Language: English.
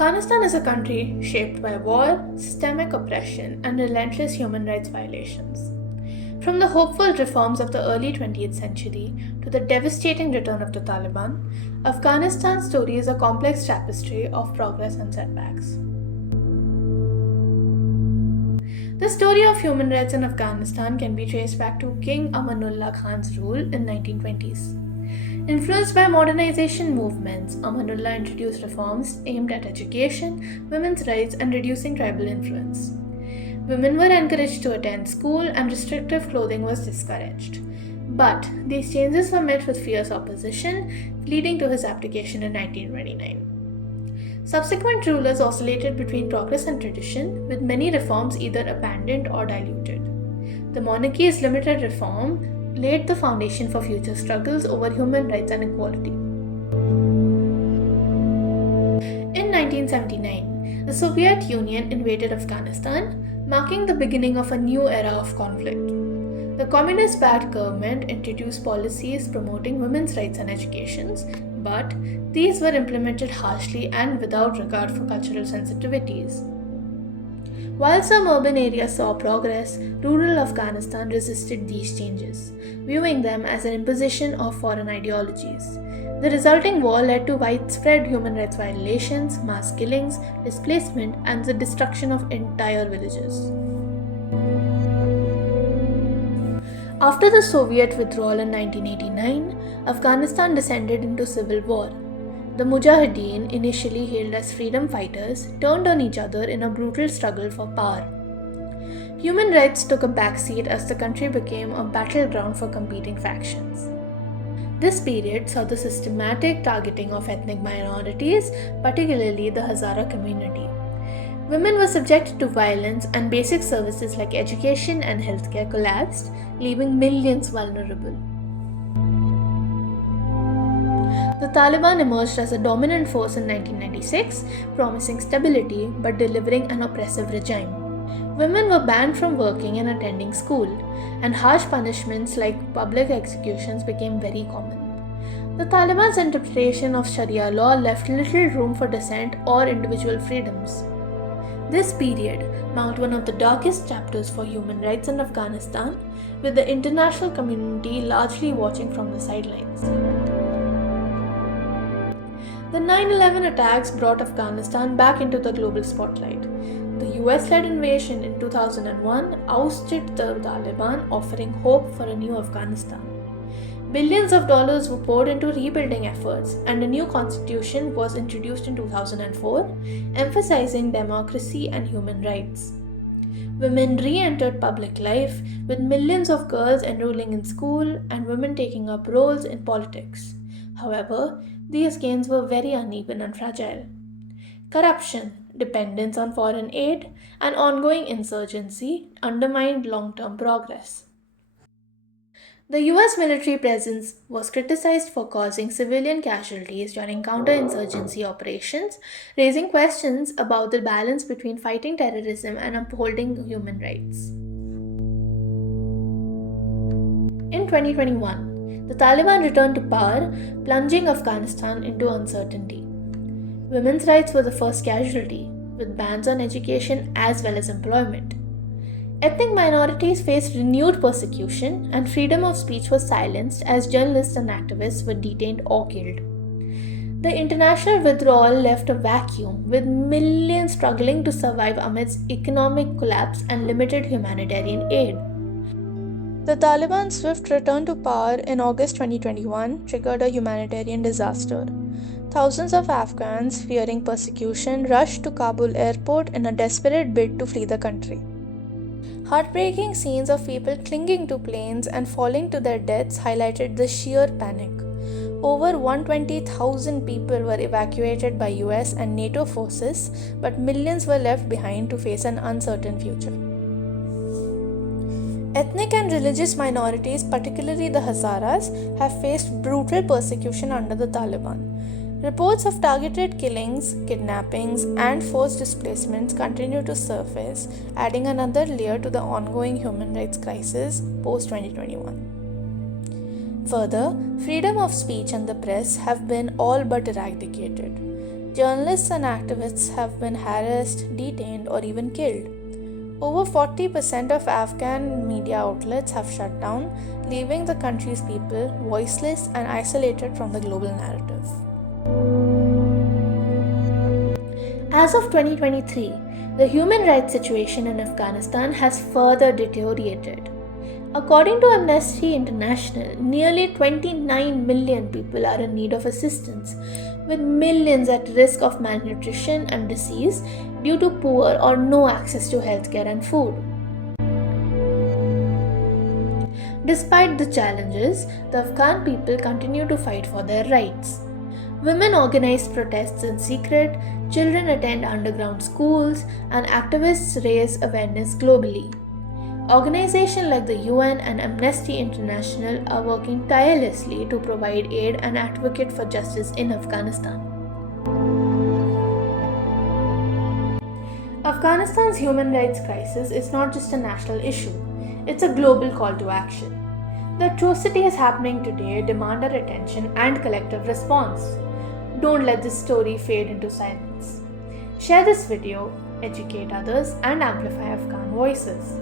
Afghanistan is a country shaped by war, systemic oppression, and relentless human rights violations. From the hopeful reforms of the early 20th century to the devastating return of the Taliban, Afghanistan's story is a complex tapestry of progress and setbacks. The story of human rights in Afghanistan can be traced back to King Amanullah Khan's rule in 1920s. Influenced by modernization movements, Amanullah introduced reforms aimed at education, women's rights, and reducing tribal influence. Women were encouraged to attend school and restrictive clothing was discouraged. But these changes were met with fierce opposition, leading to his abdication in 1929. Subsequent rulers oscillated between progress and tradition, with many reforms either abandoned or diluted. The monarchy's limited reform laid the foundation for future struggles over human rights and equality. In 1979, the Soviet Union invaded Afghanistan, marking the beginning of a new era of conflict. The communist-backed government introduced policies promoting women's rights and education, but these were implemented harshly and without regard for cultural sensitivities. While some urban areas saw progress, rural Afghanistan resisted these changes, viewing them as an imposition of foreign ideologies. The resulting war led to widespread human rights violations, mass killings, displacement, and the destruction of entire villages. After the Soviet withdrawal in 1989, Afghanistan descended into civil war. The Mujahideen, initially hailed as freedom fighters, turned on each other in a brutal struggle for power. Human rights took a backseat as the country became a battleground for competing factions. This period saw the systematic targeting of ethnic minorities, particularly the Hazara community. Women were subjected to violence, and basic services like education and healthcare collapsed, leaving millions vulnerable. The Taliban emerged as a dominant force in 1996, promising stability but delivering an oppressive regime. Women were banned from working and attending school, and harsh punishments like public executions became very common. The Taliban's interpretation of Sharia law left little room for dissent or individual freedoms. This period marked one of the darkest chapters for human rights in Afghanistan, with the international community largely watching from the sidelines. The 9/11 attacks brought Afghanistan back into the global spotlight. The US-led invasion in 2001 ousted the Taliban, offering hope for a new Afghanistan. Billions of dollars were poured into rebuilding efforts, and a new constitution was introduced in 2004, emphasizing democracy and human rights. Women re-entered public life, with millions of girls enrolling in school and women taking up roles in politics. However, these gains were very uneven and fragile. Corruption, dependence on foreign aid, and ongoing insurgency undermined long-term progress. The US military presence was criticized for causing civilian casualties during counterinsurgency operations, raising questions about the balance between fighting terrorism and upholding human rights. In 2021, the Taliban returned to power, plunging Afghanistan into uncertainty. Women's rights were the first casualty, with bans on education as well as employment. Ethnic minorities faced renewed persecution, and freedom of speech was silenced as journalists and activists were detained or killed. The international withdrawal left a vacuum, with millions struggling to survive amidst economic collapse and limited humanitarian aid. The Taliban's swift return to power in August 2021 triggered a humanitarian disaster. Thousands of Afghans, fearing persecution, rushed to Kabul airport in a desperate bid to flee the country. Heartbreaking scenes of people clinging to planes and falling to their deaths highlighted the sheer panic. Over 120,000 people were evacuated by US and NATO forces, but millions were left behind to face an uncertain future. Ethnic and religious minorities, particularly the Hazaras, have faced brutal persecution under the Taliban. Reports of targeted killings, kidnappings, and forced displacements continue to surface, adding another layer to the ongoing human rights crisis post-2021. Further, freedom of speech and the press have been all but eradicated. Journalists and activists have been harassed, detained, or even killed. Over 40% of Afghan media outlets have shut down, leaving the country's people voiceless and isolated from the global narrative. As of 2023, the human rights situation in Afghanistan has further deteriorated. According to Amnesty International, nearly 29 million people are in need of assistance, with millions at risk of malnutrition and disease due to poor or no access to healthcare and food. Despite the challenges, the Afghan people continue to fight for their rights. Women organize protests in secret, children attend underground schools, and activists raise awareness globally. Organizations like the UN and Amnesty International are working tirelessly to provide aid and advocate for justice in Afghanistan. Afghanistan's human rights crisis is not just a national issue, it's a global call to action. The atrocities happening today demand our attention and collective response. Don't let this story fade into silence. Share this video, educate others, and amplify Afghan voices.